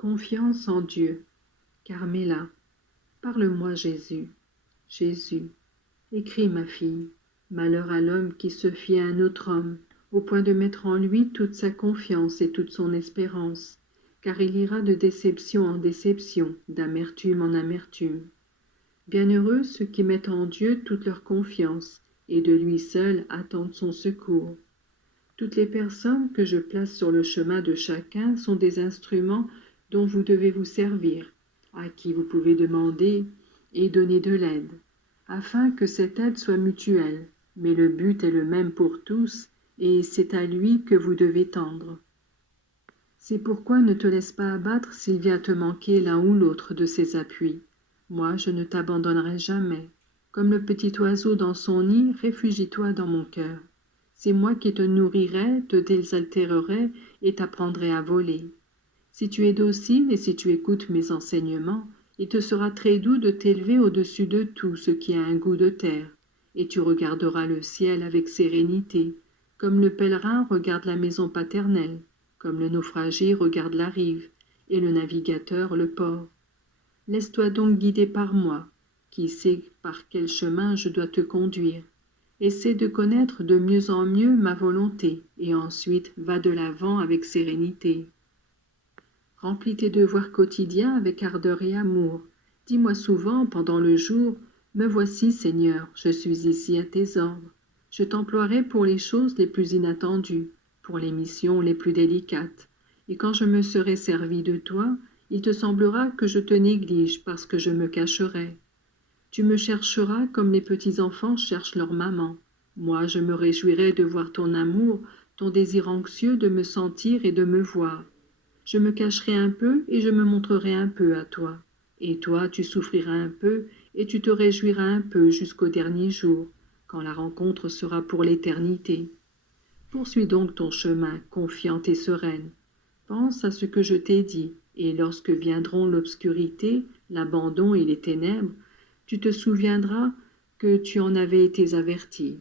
Confiance en Dieu. Carmela. Parle-moi, Jésus. Jésus. Écris, ma fille. Malheur à l'homme qui se fie à un autre homme, au point de mettre en lui toute sa confiance et toute son espérance, car il ira de déception en déception, d'amertume en amertume. Bienheureux ceux qui mettent en Dieu toute leur confiance, et de lui seul attendent son secours. Toutes les personnes que je place sur le chemin de chacun sont des instruments dont vous devez vous servir, à qui vous pouvez demander et donner de l'aide, afin que cette aide soit mutuelle, mais le but est le même pour tous, et c'est à lui que vous devez tendre. C'est pourquoi ne te laisse pas abattre s'il vient te manquer l'un ou l'autre de ces appuis. Moi, je ne t'abandonnerai jamais. Comme le petit oiseau dans son nid, réfugie-toi dans mon cœur. C'est moi qui te nourrirai, te désaltérerai et t'apprendrai à voler. Si tu es docile et si tu écoutes mes enseignements, il te sera très doux de t'élever au-dessus de tout ce qui a un goût de terre, et tu regarderas le ciel avec sérénité, comme le pèlerin regarde la maison paternelle, comme le naufragé regarde la rive, et le navigateur le port. Laisse-toi donc guider par moi, qui sais par quel chemin je dois te conduire. Essaie de connaître de mieux en mieux ma volonté, et ensuite va de l'avant avec sérénité. Remplis tes devoirs quotidiens avec ardeur et amour. Dis-moi souvent, pendant le jour, « Me voici, Seigneur, je suis ici à tes ordres. » Je t'emploierai pour les choses les plus inattendues, pour les missions les plus délicates. Et quand je me serai servi de toi, il te semblera que je te néglige parce que je me cacherai. Tu me chercheras comme les petits enfants cherchent leur maman. Moi, je me réjouirai de voir ton amour, ton désir anxieux de me sentir et de me voir. Je me cacherai un peu et je me montrerai un peu à toi. Et toi, tu souffriras un peu et tu te réjouiras un peu jusqu'au dernier jour, quand la rencontre sera pour l'éternité. Poursuis donc ton chemin, confiante et sereine. Pense à ce que je t'ai dit, et lorsque viendront l'obscurité, l'abandon et les ténèbres, tu te souviendras que tu en avais été averti.